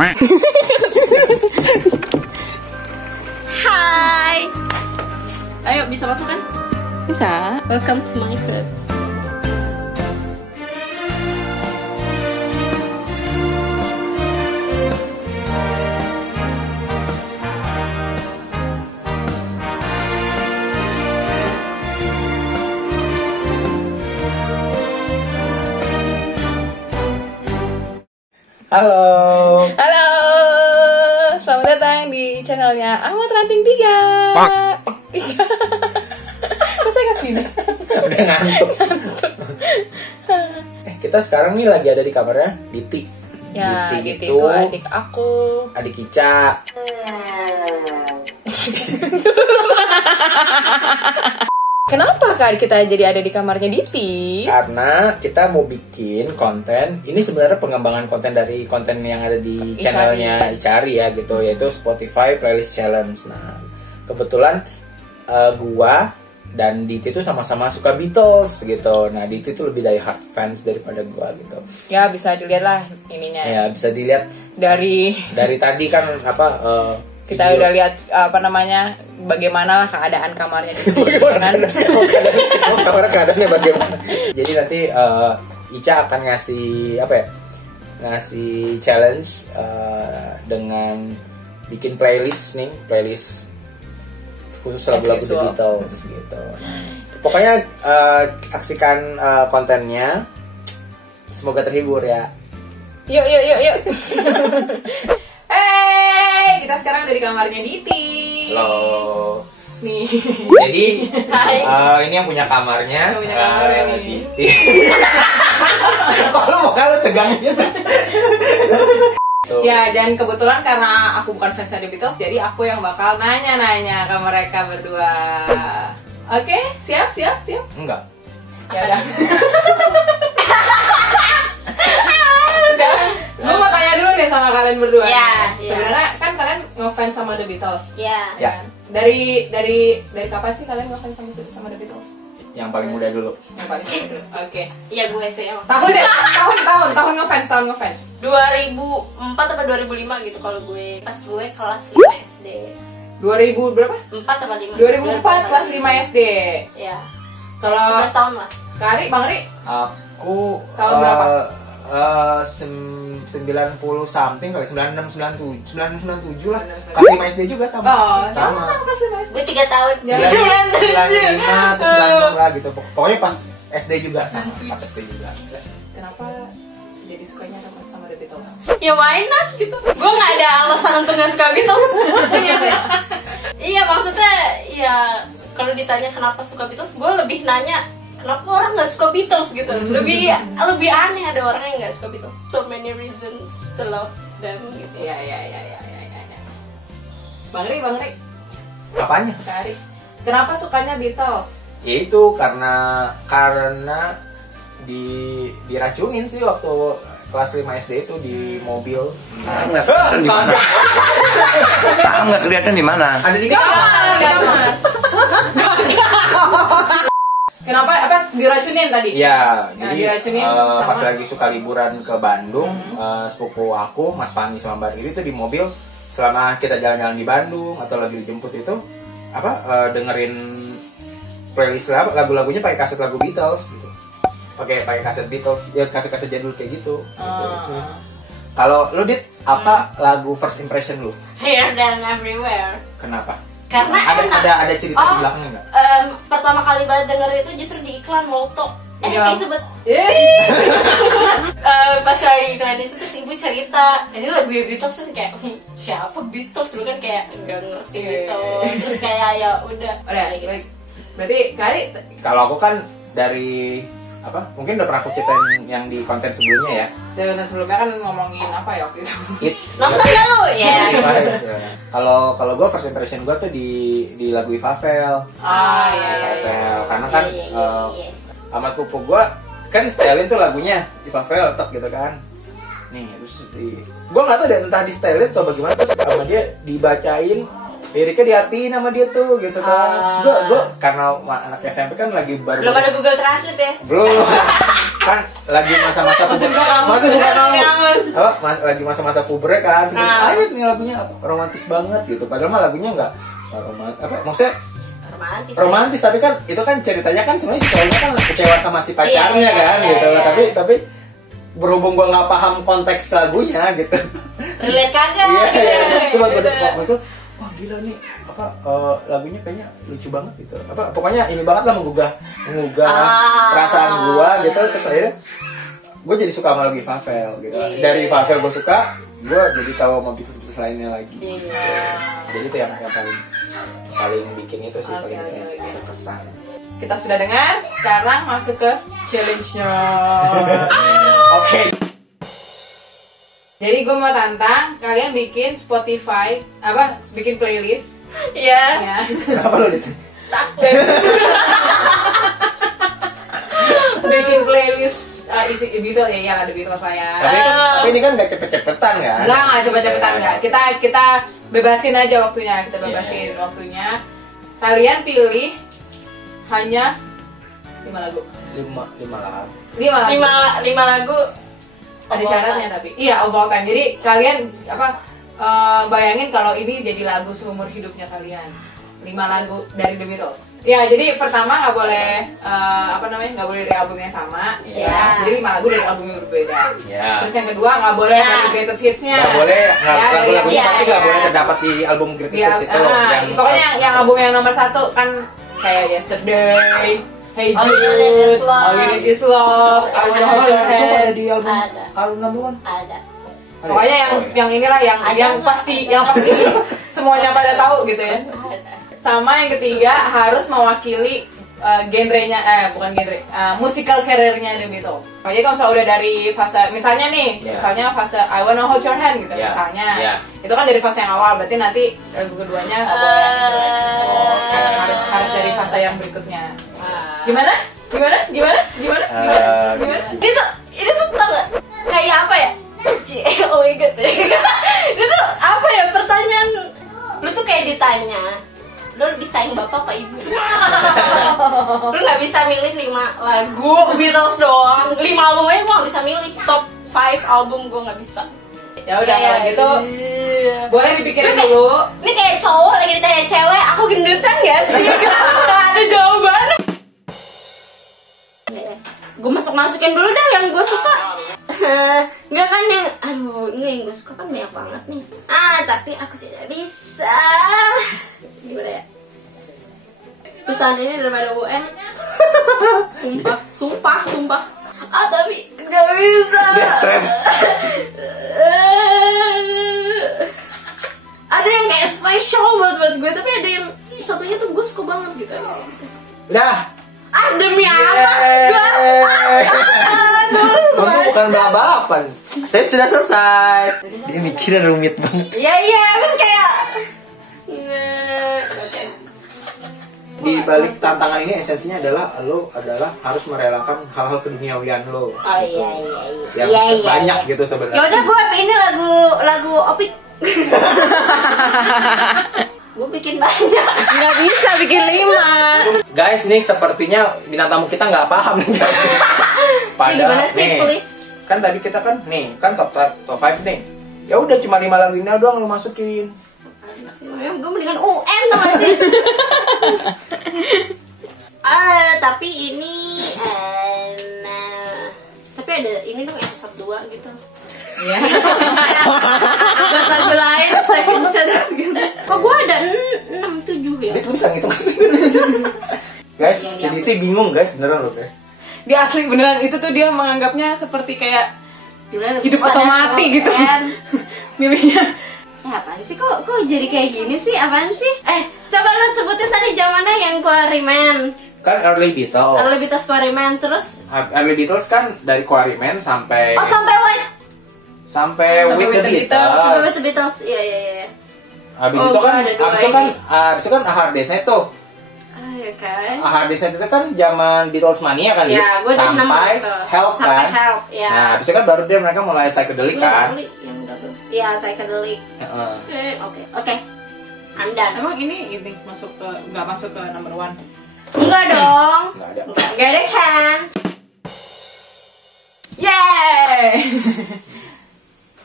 Hai. Ayo, bisa masuk kan? Bisa. Welcome to my clubs. Halo. Halo. Selamat datang di channelnya Ahmad Ranting 3. 3. Kok saya gak gini? Udah ngantuk. Kita sekarang nih lagi ada di kamarnya Diti. Ya, Diti itu adik aku. Adik Ica. Kenapa Kak kita jadi ada di kamarnya Diti? Karena kita mau bikin konten. Ini sebenarnya pengembangan konten dari konten yang ada di channelnya Icari ya gitu, yaitu Spotify Playlist Challenge. Nah, kebetulan gua dan Diti tuh sama-sama suka Beatles gitu. Nah, Diti tuh lebih die hard fans daripada gua gitu. Ya, bisa dilihat lah ininya. Ya, bisa dilihat dari tadi kan kita video. udah lihat bagaimana lah keadaan kamarnya Diti. Keadaannya bagaimana? Jadi nanti Ica akan ngasih ngasih challenge dengan bikin playlist khusus lagu-lagu The Beatles gitu. Pokoknya saksikan kontennya. Semoga terhibur ya. Yuk. Hey, kita sekarang udah di kamarnya Diti. Halo. Nih. Jadi ini yang punya kamarnya. Diti. Kalau mau tegang gitu. Ya, dan kebetulan karena aku bukan fans The Beatles, jadi aku yang bakal nanya-nanya ke mereka berdua. Oke, siap? Enggak. Ya udah. Gue mau tanya dulu nih sama kalian berdua. Ya. Sebenarnya kan kalian ngefans sama The Beatles. Ya. Ya. Dari kapan sih kalian ngefans sama The Beatles? Yang paling muda dulu. Yang paling muda dulu. Oke. Iya, gue sih. Tahun ngefans. 2004 atau 2005 gitu kalau gue. Pas gue kelas 5 SD. 2000 berapa? 4 atau 5? 2004 kelas 5 SD. Ya. Kalau 11 tahun lah. Bang Ri? Aku Tahun berapa? 90 something kali, 96 97 lah. Kelas 5 SD juga sama. Oh, sama kelas 5 SD. Gue 3 tahun. 95 atau 96 lah gitu. Pokoknya pas SD juga sama, pas SD juga. Kenapa jadi sukanya sama The Beatles? Ya why not gitu. Gue gak ada alasan untuk gak suka Beatles. Iya, maksudnya ya kalau ditanya kenapa suka Beatles, gue lebih nanya kenapa orang nggak suka Beatles gitu. Lebih aneh ada orang yang nggak suka Beatles. So many reasons to love them gitu. Iya. Bang Ri. Apanya? Kak Ari. Kenapa sukanya Beatles? Ya itu karena diracunin sih waktu kelas 5 SD itu di mobil. Nggak kelihatan di mana? Ada di kamar. Kenapa diracunin tadi? Iya, Nah, jadi diracunin pas sama? lagi suka liburan ke Bandung, sepupu aku, Mas Fani sama Mbak Riri itu di mobil selama kita jalan-jalan di Bandung atau lagi dijemput itu dengerin playlist lagu-lagunya pakai kaset lagu Beatles gitu. Pakai kaset Beatles, ya kaset-kaset jadul kayak gitu. Gitu. Kalau lu Dit, apa lagu first impression lu? Here and Everywhere. Kenapa? Karena ada cerita di belakangnya nggak? Pertama kali banget denger itu justru di iklan Molto. Iya. Kayak sebut. Pas lagi iklan itu terus ibu cerita, ini lagu Beatles kan kayak siapa Beatles dulu kan kayak enggak ngerti gitu. Terus kayak ya udah. Gitu. Baik. Berarti Kak Ari, Kalau aku kan dari mungkin udah pernah aku ceritain yang di konten sebelumnya ya. dari sebelumnya kan ngomongin apa ya waktu itu? Nonton gak lu? Ya. Kalau gue first impression gue tuh di lagu Ivavel. Iya. Karena kan sama sepupu gue kan stylein tuh lagunya Ivavel gitu kan. Nih terus gue nggak tahu deh entah di stylein atau bagaimana, terus sama dia dibacain liriknya diartiin sama dia tuh gitu kan. Terus gue karena anak SMP kan lagi baru Belum ada Google Translate ya? belum kan lagi masa-masa Masih buka kamus. masih buka kamus. Kamus. Lagi masa-masa puber kan. Nah. Ayo nih lagunya romantis banget gitu. Padahal mah lagunya nggak romantis. Maksudnya Romantis. romantis tapi kan itu kan ceritanya kan sebenarnya si cowoknya kan kecewa sama si pacarnya Iya, kan iya, gitu. iya. Tapi berhubung gua nggak paham konteks lagunya gitu. Relate kagak? Iya, gitu. iya. Cuma gue Gitu. waktu itu, wah gila nih, lagunya kayaknya lucu banget gitu. Pokoknya ini banget lah menggugah perasaan gua gitu. Terus akhirnya gue jadi suka sama lagu Favel gitu. Iya. Dari Favel gue suka, gue jadi tahu sama Beatles lainnya lagi. Iya. Jadi itu yang paling bikin itu sih, Oke, paling bikin oke. terkesan. Kita sudah dengar, sekarang masuk ke challenge-nya. Oke. Jadi gue mau tantang kalian bikin Spotify, bikin playlist Iya. ya. Kenapa lo gitu? Takut. Bikin playlist isi Beatles ya, ada Beatles lah ya. Tapi ini kan gak cepet-cepetan kan? Enggak cepet-cepetan enggak. Kita bebasin aja waktunya, kita Iya. bebasin waktunya. Kalian pilih hanya 5 lagu. 5 lah. 5 lagu. 5 lagu. Ada syaratnya tapi. Iya, of all time. Jadi kalian bayangin kalau ini jadi lagu seumur hidupnya kalian. 5 lagu dari The Beatles. Ya, jadi pertama nggak boleh nggak boleh dari album yang sama. Iya. Ya. Jadi 5 lagu dari album yang berbeda. Iya. Terus yang kedua nggak boleh Iya. dari greatest hits-nya. Nggak boleh, lagu-lagunya Iya, pasti iya. nggak boleh terdapat di album Greatest Ya, Hits itu. pokoknya yang album yang nomor 1 kan kayak Yesterday, Hey All You Jude, Need Is Love. All You Need Is Love, I Wanna Hold Your ada Hand. di album Ada. album number one. Ada. Pokoknya yang inilah yang Ada pasti nggak? semuanya pada tahu gitu ya. Ada. Sama yang ketiga harus mewakili genrenya, bukan genre, musical career-nya The Beatles. Jadi kalau misalnya udah dari fase, misalnya nih, Yeah. misalnya fase I Wanna Hold Your Hand gitu, Yeah. misalnya, Yeah. itu kan dari fase yang awal, berarti nanti lagu keduanya nggak boleh, karena harus dari fase yang berikutnya. Gimana? Ini tuh tau gak? Kayak apa ya? Oh my god. Itu tuh apa ya pertanyaan? Lu tuh kayak ditanya, lu lebih sayang bapak apa ibu? Lu gak bisa milih 5 lagu Beatles doang. 5 album aja gua gak bisa milih. Top 5 album gua gak bisa. Ya udah Iya, kalau gitu, iya. boleh dipikirin Lu kayak- dulu. Ini kayak cowok lagi ditanya cewek, aku gendutan gak sih? Gak ada jawaban. Gue masukin dulu dah yang gue suka. Enggak kan yang, enggak yang gue suka kan banyak banget nih. Tapi aku tidak bisa. Gimana ya? Susah ini daripada UN. Sumpah. Tapi nggak bisa. Dia stres. Ada yang kayak spesial buat gue, tapi ada yang satunya tuh gue suka banget gitu. Udah. Demi apa? Untung bukan balapan. Saya sudah selesai. Dia mikirnya rumit banget. Iya, terus kayak Di balik tantangan ini esensinya adalah lo harus merelakan hal-hal keduniawian lo. Oh iya. Yang banyak gitu sebenarnya. Ya udah gue ini lagu Opik. Gue bikin banyak. Nggak bisa bikin 5. Guys, nih sepertinya bintang tamu kita nggak paham nih guys. Gimana sih, please? Kan tadi kita kan top 5 nih. Ya udah cuma 5 lagu ini doang lo masukin. Gue mendingan UN tau gak sih? Tapi ini tapi ada ini dong episode 2 gitu. Iya. Buat lagu lain second chance gitu. Kok gue ada 6-7 ya? Dit lu bisa ngitung sih. Guys, si Diti bingung guys, beneran lo guys. Dia asli beneran itu tuh dia menganggapnya seperti kayak Gimana, hidup bisa atau ya, mati kalau gitu. UN? Milihnya. Apaan sih? Kok jadi kayak gini sih? Apaan sih? Coba lu sebutin tadi zamannya yang Quarrymen. Kan early Beatles. Early Beatles Quarrymen, terus Early Beatles kan dari Quarrymen sampai sampai what? sampai With the Beatles. Sampai With the Beatles. Iya. Habis Oh, itu kan ada dua habis itu kan A Hard Day's Night tuh. Oke. A Hard Day's Night itu kan zaman Beatles mania kan Ya, gue udah sampai Help sampai kan. Help, ya. Nah, habis itu kan baru dia mereka mulai psychedelic kan. Iya, psychedelic. Heeh. Oke. I'm done. Emang ini nggak masuk ke number 1? Enggak dong. Enggak ada. Enggak ada kan?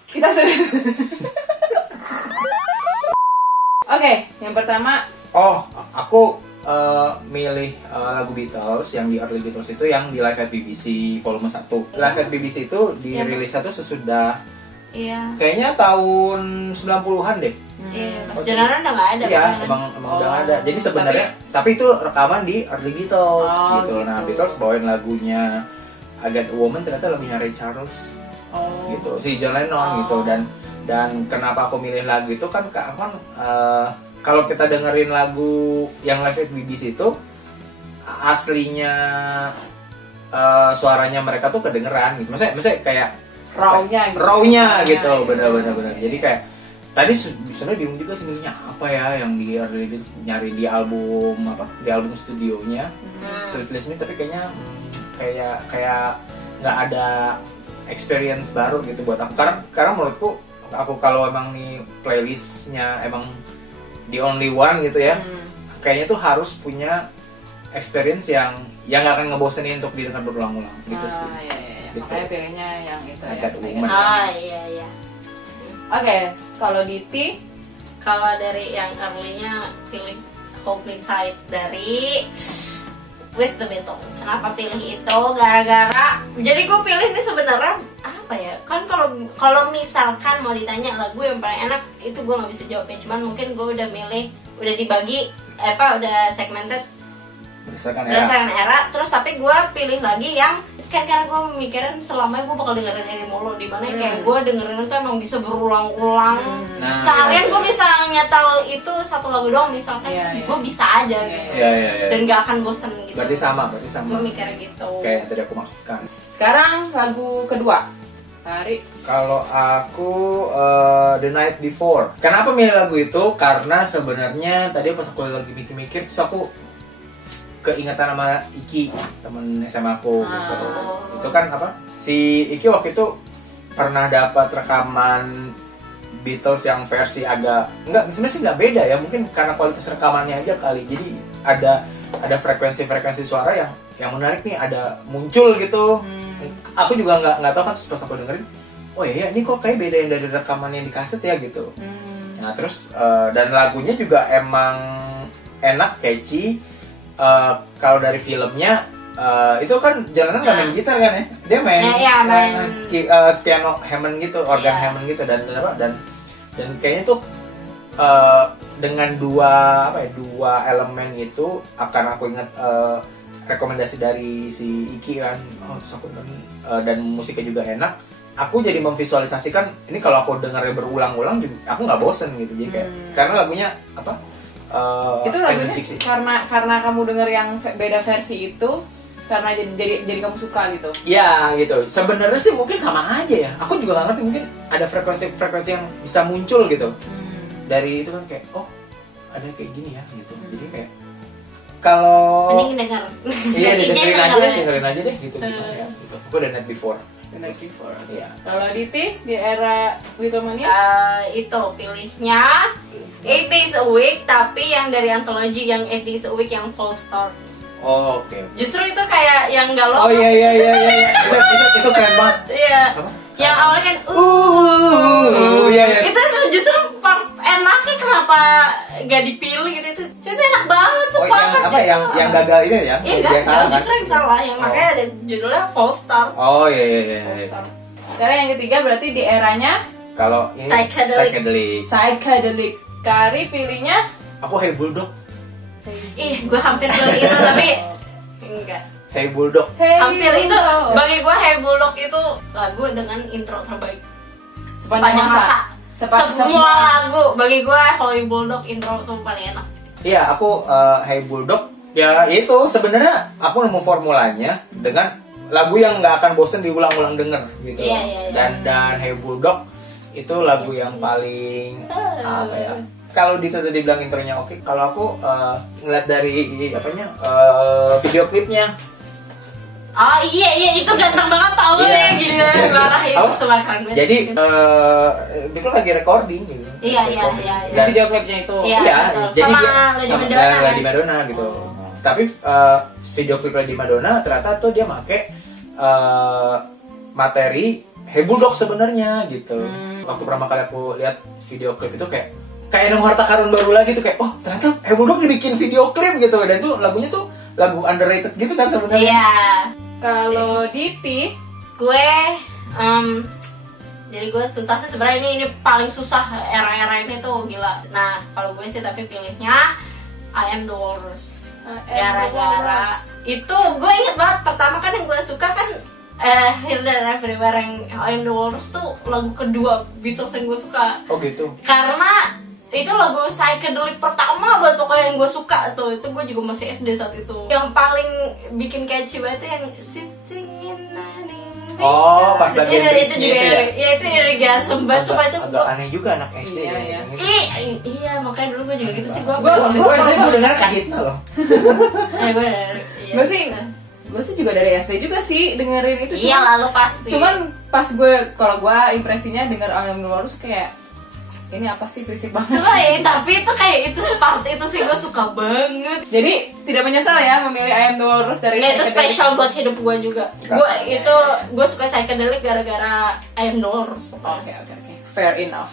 Kita sudah. Oke, yang pertama. Oh, aku milih lagu Beatles yang di early Beatles itu yang di Live at BBC volume 1. Live at BBC itu dirilisnya tuh sesudah Iya. kayaknya tahun 90-an deh. Iya, Mas Jonan udah nggak ada. Iya, kan? emang udah nggak ada. Jadi sebenarnya tapi itu rekaman di early Beatles gitu. Nah, Beatles bawain lagunya I Got a Woman ternyata lagunya Ray Charles. Gitu. Si John Lennon gitu dan kenapa aku milih lagu itu kan kalau kita dengerin lagu yang Live at BBC itu aslinya suaranya mereka tuh kedengeran gitu. Maksudnya kayak raw-nya gitu, benar-benar. Jadi kayak tadi sebenarnya bingung juga sebenarnya apa ya yang di nyari di album studionya tulis ini, tapi kayaknya kayak nggak ada experience baru gitu buat aku. Karena menurutku aku kalau emang nih playlistnya emang the only one gitu ya, kayaknya tuh harus punya experience yang nggak akan ngebosenin untuk didengar berulang-ulang gitu sih. Iya. Gitu. Makanya pilihnya yang itu ya. Agak woman. Iya. Oke, kalau Diti, Kalau dari yang early-nya pilih Hope Inside dari With the Beatles. Kenapa pilih itu? Gara-gara jadi gue pilih ini sebenarnya apa ya? Kan kalau misalkan mau ditanya lagu yang paling enak itu gue nggak bisa jawabnya. Cuman mungkin gue udah dibagi udah segmented berdasarkan era. Terus tapi gue pilih lagi yang karena gue mikirin selamanya gue bakal dengerin ini mulu, dimana kayak gue dengerin itu emang bisa berulang-ulang. Seharian gue bisa nyetel itu satu lagu doang misalkan, gue bisa aja gitu. Dan gak akan bosen gitu. Berarti sama. Gue mikirnya gitu. Kayak yang tadi aku maksudkan. sekarang lagu kedua. Hari. Kalau aku The Night Before. Kenapa milih lagu itu? Karena sebenarnya tadi pas aku lagi mikir-mikir, terus aku keingatan sama Iki, temen SMA aku gitu. Itu kan si Iki waktu itu pernah dapat rekaman Beatles yang versi sebenarnya sih nggak beda ya, mungkin karena kualitas rekamannya aja kali. Jadi ada frekuensi suara yang menarik nih, ada muncul gitu. Aku juga nggak tahu kan, pas aku dengerin, oh iya ini kok kayak beda yang dari rekaman yang di kaset ya gitu. Nah terus dan lagunya juga emang enak, catchy. Kalau dari filmnya itu kan jalanan nggak main gitar kan ya, dia main piano Hammond gitu, organ Hammond gitu, dan kayaknya tuh dengan dua elemen itu akan aku ingat rekomendasi dari si Iki kan, terus aku dan musiknya juga enak. Aku jadi memvisualisasikan ini kalau aku dengarnya berulang-ulang juga aku nggak bosen gitu, jadi kayak karena lagunya itu lagunya karena kamu denger yang beda versi itu, karena jadi kamu suka gitu. Iya gitu. Sebenarnya sih mungkin sama aja ya. Aku juga nggak ngerti, mungkin ada frekuensi yang bisa muncul gitu. Dari itu kan kayak ada kayak gini ya gitu. Jadi kayak kalau mending denger. Iya, dengerin aja deh gitu. Ya, gitu. Aku The Night Before. The Night Before. Iya. Kalau Diti di era Beatlemania itu pilihnya 8 Days a Week, tapi yang dari antologi yang 8 Days a Week yang Full Star. Oh, oke. Justru itu kayak yang galau. Oh iya. Itu keren banget. Iya. Yang awalnya kan iya. Itu justru part enaknya kenapa gak dipilih gitu itu. Itu enak banget, sumpah. Yang gagal itu ya? Iya, gagal. Justru yang salah, yang makanya ada judulnya Full Star. Oh iya. Sekarang yang ketiga berarti di eranya kalau ini psychedelic. Kari pilihnya aku Hey Bulldog. Gue hampir pilih itu tapi enggak. Hey Bulldog. Hampir itu bagi gue Hey Bulldog itu lagu dengan intro terbaik sepanjang masa. Semua lagu bagi gue Hey Bulldog intro tuh paling enak. Iya, aku Hey Bulldog ya itu sebenarnya aku nemu formulanya dengan lagu yang nggak akan bosen diulang-ulang denger gitu. Iya. Dan Hey Bulldog itu lagu yang paling apa ya? Kalau Dita tadi bilang intronya oke, kalau aku ngeliat dari video klipnya. Oh iya itu ganteng banget tau ya, gila marah itu semua keren banget. Jadi itu lagi recording gitu. Iya. Dan video klipnya itu. Iya. Jadi sama Lady Madonna gitu. Tapi video klip Lady Madonna ternyata tuh dia make materi Hey Bulldog sebenarnya gitu. Waktu pertama kali aku lihat video klip itu kayak nemu harta karun baru lagi tuh, kayak oh ternyata Hey Bulldog dibikin video klip gitu, dan itu lagunya tuh lagu underrated gitu kan sebenarnya. Iya. Kalau Diti, Gue jadi gue susah sih sebenarnya, ini paling susah era-era ini tuh gila. Nah kalau gue sih tapi pilihnya I Am The Walrus. Gara-gara itu gue inget banget pertama kan yang gue suka kan Here There and Everywhere, yang I Am The Walrus tuh lagu kedua Beatles yang gue suka. Oh gitu. Karena itu lagu psychedelic pertama buat pokoknya yang gue suka tuh. Itu gue juga masih SD saat itu. Yang paling bikin catchy banget tuh yang Sitting in An Oh, pas bagian itu juga ya itu irrigasem banget, supaya itu agak aneh juga anak SD. Iya. Iya makanya dulu gue juga gitu sih. Gue Gue dengar kayak gitu loh. gue sih juga dari SD juga sih dengerin itu. Iya lalu pasti. Cuman pas kalau gue impresinya denger I Am The Walrus kayak ini apa sih, berisik banget. Tapi itu kayak itu seperti itu sih gue suka banget. Jadi tidak menyesal ya memilih I Am The Walrus dari Ya itu spesial buat hidup gue juga. Gue suka psychedelic gara-gara I Am The Walrus. Oke. Fair enough.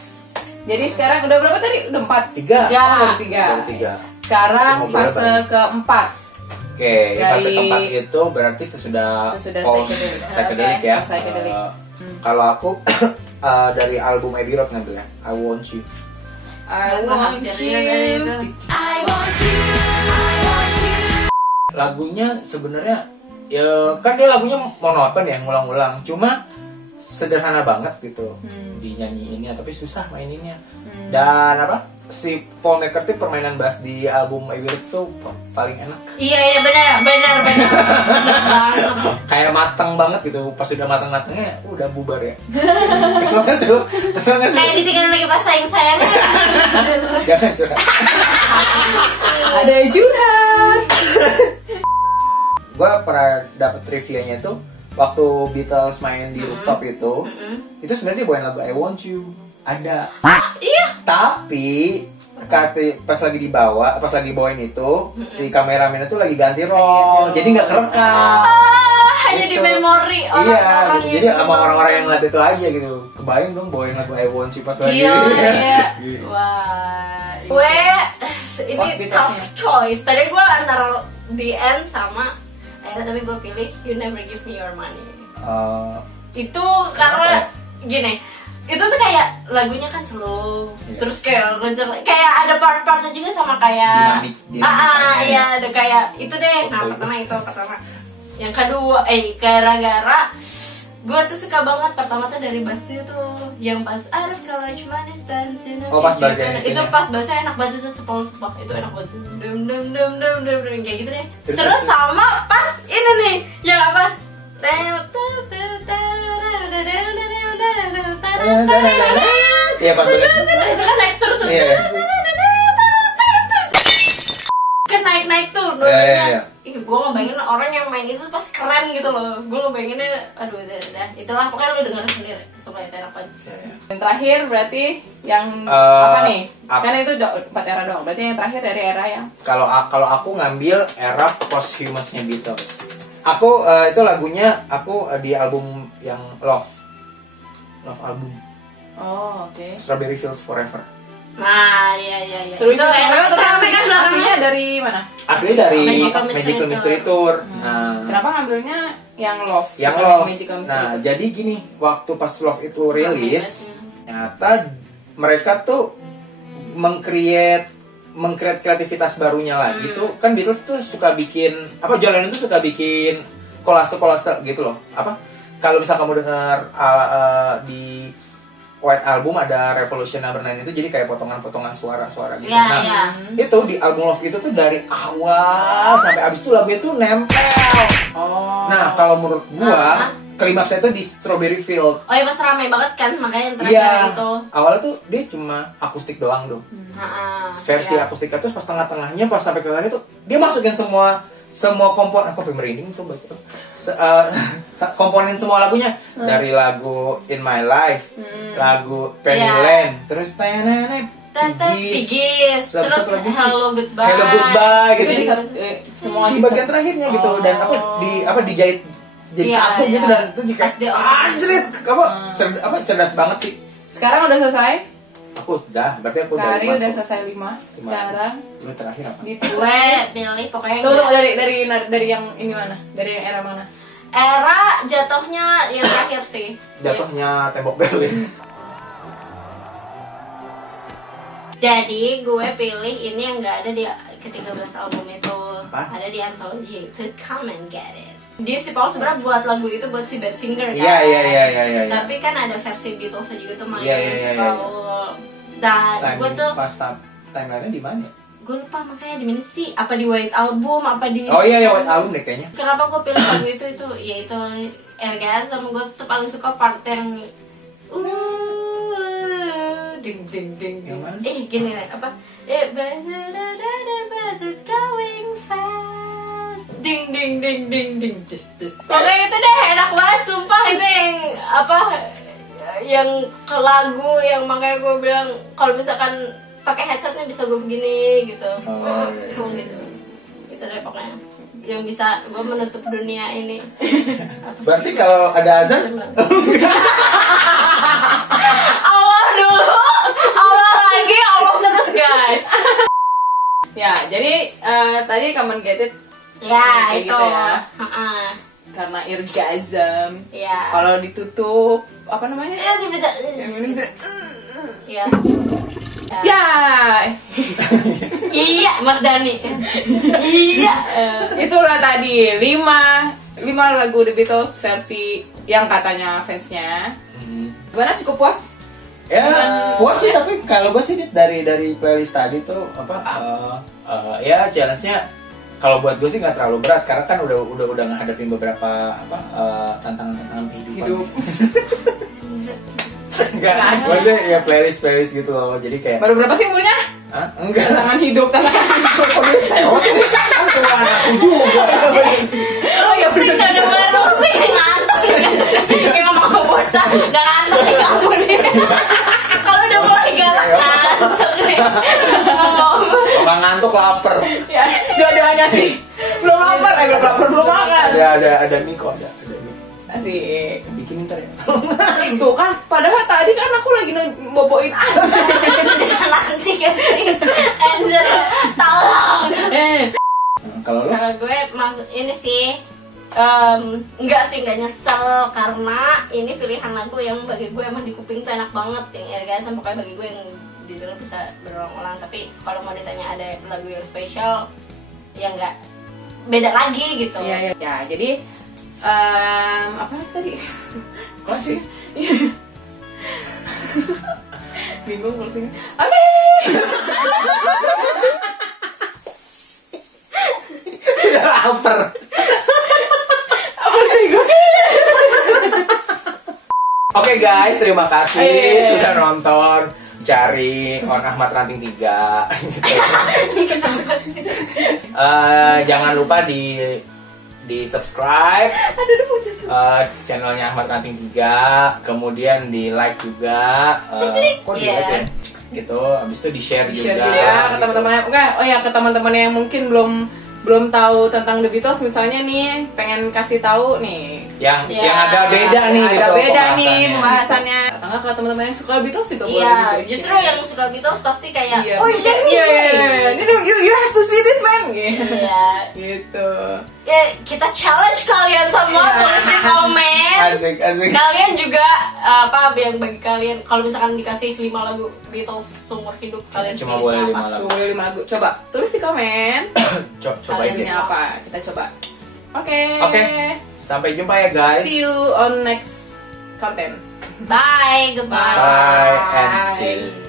Jadi sekarang udah berapa tadi? Udah 4? 3. Baru 3. Sekarang fase keempat. Oke, fase keempat itu berarti sesudah psychedelic ya. Psychedelic. Kalau aku dari album Abbey Road ngambilnya I Want You. I want you. Lagunya sebenarnya ya kan dia lagunya monoton ya, ngulang-ngulang. Cuma sederhana banget gitu dinyanyiinnya, tapi susah maininnya. Dan si Paul McCartney permainan bass di album Abbey Road tuh paling enak. Iya benar. Kayak matang banget gitu. Pas udah matang-matangnya udah bubar ya. Kesel nggak sih? Kayak ditinggalin lagi pas sayang-sayangnya. Jangan curhat. Ada yang curhat. Gue pernah dapet trivia-nya tuh waktu Beatles main di rooftop itu sebenarnya dia bawain lagu I Want You. Ada. Iya. Tapi pas lagi dibawa, pas lagi bawain itu si kameramen itu lagi ganti roll, jadi nggak kerekam. Hanya Gitu. di memori Iya, orang-orang. gitu. Jadi sama orang-orang yang ngeliat itu aja gitu. Kebayang dong bawain lagu I Want You pas lagi. Iya. Gitu. Wah. Gue ini tough choice. Tadi gue antara The End sama tapi gue pilih You Never Give Me Your Money. Itu karena gini, itu tuh kayak lagunya kan slow, terus kayak ada part-partnya juga sama kayak iya ada kayak itu deh. Nah pertama yang kedua gara-gara gue tuh suka banget pertama tuh dari bassnya tuh yang pas out of college money spent in a pas bagian itu pas bassnya enak banget, itu sumpah itu enak banget, dum kayak gitu deh. Terus sama pas ini nih yang apa iya pas bagian itu kan naik terus kan naik tuh Iya. Gue ngebayangin orang yang main itu pas keren gitu loh. Gue ngebayanginnya aduh udah itulah pokoknya lu denger sendiri supaya enak banget. Yang terakhir berarti yang apa nih? Kan itu 4 era doang. Berarti yang terakhir dari era yang kalau aku ngambil era posthumousnya Beatles. Aku itu lagunya aku di album yang Love album. Oh, oke. Strawberry Fields Forever. Nah, iya. Itu enak tapi kan aslinya dari mana? Asli dari Magical Mystery Tour. Nah, kenapa ngambilnya yang Love? Yang bukan Love. Magical Mystery Nah, Tour? jadi gini, waktu pas Love itu rilis, ternyata mereka tuh meng-create kreativitas barunya lagi tuh. Kan Beatles tuh suka bikin John Lennon tuh suka bikin kolase gitu loh. Kalau misal kamu dengar di White Album ada Revolution Number 9 itu jadi kayak potongan-potongan suara-suara gitu. Iya. Itu di album Love itu tuh dari awal sampai abis itu lagunya tuh nempel. Oh. Nah, kalau menurut gua klimaksnya itu di Strawberry Field. Oh iya pas ramai banget kan makanya yang terakhir itu. Awalnya tuh dia cuma akustik doang tuh. Versi akustiknya terus pas tengah-tengahnya pas sampai ke tengahnya tuh dia masukin semua komponen. Aku merinding tuh baca. Komponen semua lagunya dari lagu In My Life, lagu Pennyland, terus Piggies, terus Hello Goodbye gitu Itu di semua di bagian terakhirnya gitu. Dan dijahit jadi Iya, satu gitu, iya. dan itu jika SD anjrit apa cerdas banget sih. Sekarang udah selesai. Aku udah, berarti aku udah Kari lima udah tuh. selesai 5. Sekarang Lu terakhir apa? di Gue pilih pokoknya Tunggu, nggak- dari yang ini mana? Dari yang era mana? era jatuhnya yang terakhir sih. Jatuhnya tembok Berlin. Jadi gue pilih ini yang nggak ada di ke-13 album itu. Apa? Ada di anthology itu Come and Get It. Dia si Paul sebenarnya buat lagu itu buat si Badfinger kan. Iya. Tapi kan ada versi Beatles juga tuh main Iya. Paul. Dan gue tuh Pas timeline-nya di mana? gue lupa makanya di mana sih, apa di White Album apa di Oh iya, White Album deh kayaknya. Kenapa gue pilih lagu itu ya itu Orgasm. Gue tuh paling suka part yang ding ding ding Yang mana? gini nih apa it's going fast ding ding ding ding ding pokoknya itu deh enak banget sumpah. Itu yang apa yang ke lagu yang makanya gue bilang kalau misalkan pakai headsetnya bisa gue begini gitu. Oh, Gitu deh pokoknya yang bisa gue menutup dunia ini. Berarti kalau ada azan, Allah dulu, Allah lagi, Allah terus guys. Ya, jadi tadi Come and Get It Ya Kayak itu. gitu ya. Heeh. karena orgasm. Ya. Kalau ditutup apa namanya? Ya dia bisa. Yang ini bisa. Ya. Ya, Iya Mas Dani. Iya. itulah tadi 5 lagu The Beatles versi yang katanya fansnya. Gimana, cukup puas? ya puas sih, tapi kalau gue sih Dit, dari playlist tadi tuh apa ya challenge-nya kalau buat gue sih nggak terlalu berat karena kan udah ngadepin beberapa apa tantangan kehidupan. Hidup. Enggak, maksudnya ya playlist gitu loh, jadi kayak Baru berapa sih umurnya? Hah? Enggak. Tantangan hidup. Kok dia sewot sih? Kan tua anakku juga. Oh ya Sing benar. ada baru sih ngantuk. Kayak ngomong bocah udah ngantuk nih kamu nih. Kalau udah mulai galak ngantuk nih. Ngomong. Orang ngantuk lapar. Ya, dua-duanya sih. Belum lapar, belum makan. Ada mie kok, ada mie. Asik. Bikin ntar ya. Tuh kan, padahal tadi kan aku lagi boboin aja. Bisa nanti kan. Anjir. Tolong. Kalau lo? Kalau gue maksud ini sih enggak nyesel karena ini pilihan lagu yang bagi gue emang di kuping tuh enak banget yang Orgasm, pokoknya bagi gue yang didengar bisa berulang-ulang. Tapi kalau mau ditanya ada lagu yang spesial ya enggak, beda lagi gitu. Iya. Ya, jadi apa tadi? Apa sih? Bingung kalau sini. Oke. Udah lapar. Apa sih gue? Oke guys, terima kasih Iya. sudah nonton. Cari On Ahmad Ranting 3 gitu. Ini kenapa sih? Jangan lupa di subscribe channelnya Ahmad Ranting 3, kemudian di like juga, kok di like ya? Gitu, abis itu di share Share juga ya ke gitu. teman-temannya. Oh ya, ke teman-teman yang mungkin belum tahu tentang The Beatles, misalnya nih pengen kasih tahu nih yang Ya, agak beda nih agak gitu beda nih pembahasannya. pembahasannya. Atau enggak kalau teman-teman yang suka Beatles juga boleh Iya, juga justru share. yang suka Beatles pasti kayak Iya. oh iya Ini you have to see this man. Iya. Gitu. Ya, kita challenge kalian semua, Iya. tulis di komen. Asik. Kalian juga apa yang bagi kalian kalau misalkan dikasih 5 lagu Beatles seumur hidup kalian Cuma pilihnya boleh apa? 5 lagu. Boleh 5 lagu. Coba tulis di komen. Cobain deh. Kaliannya apa? Kita coba. Oke. Oke. Sampai jumpa ya guys. See you on next content. Bye, goodbye. Bye and see.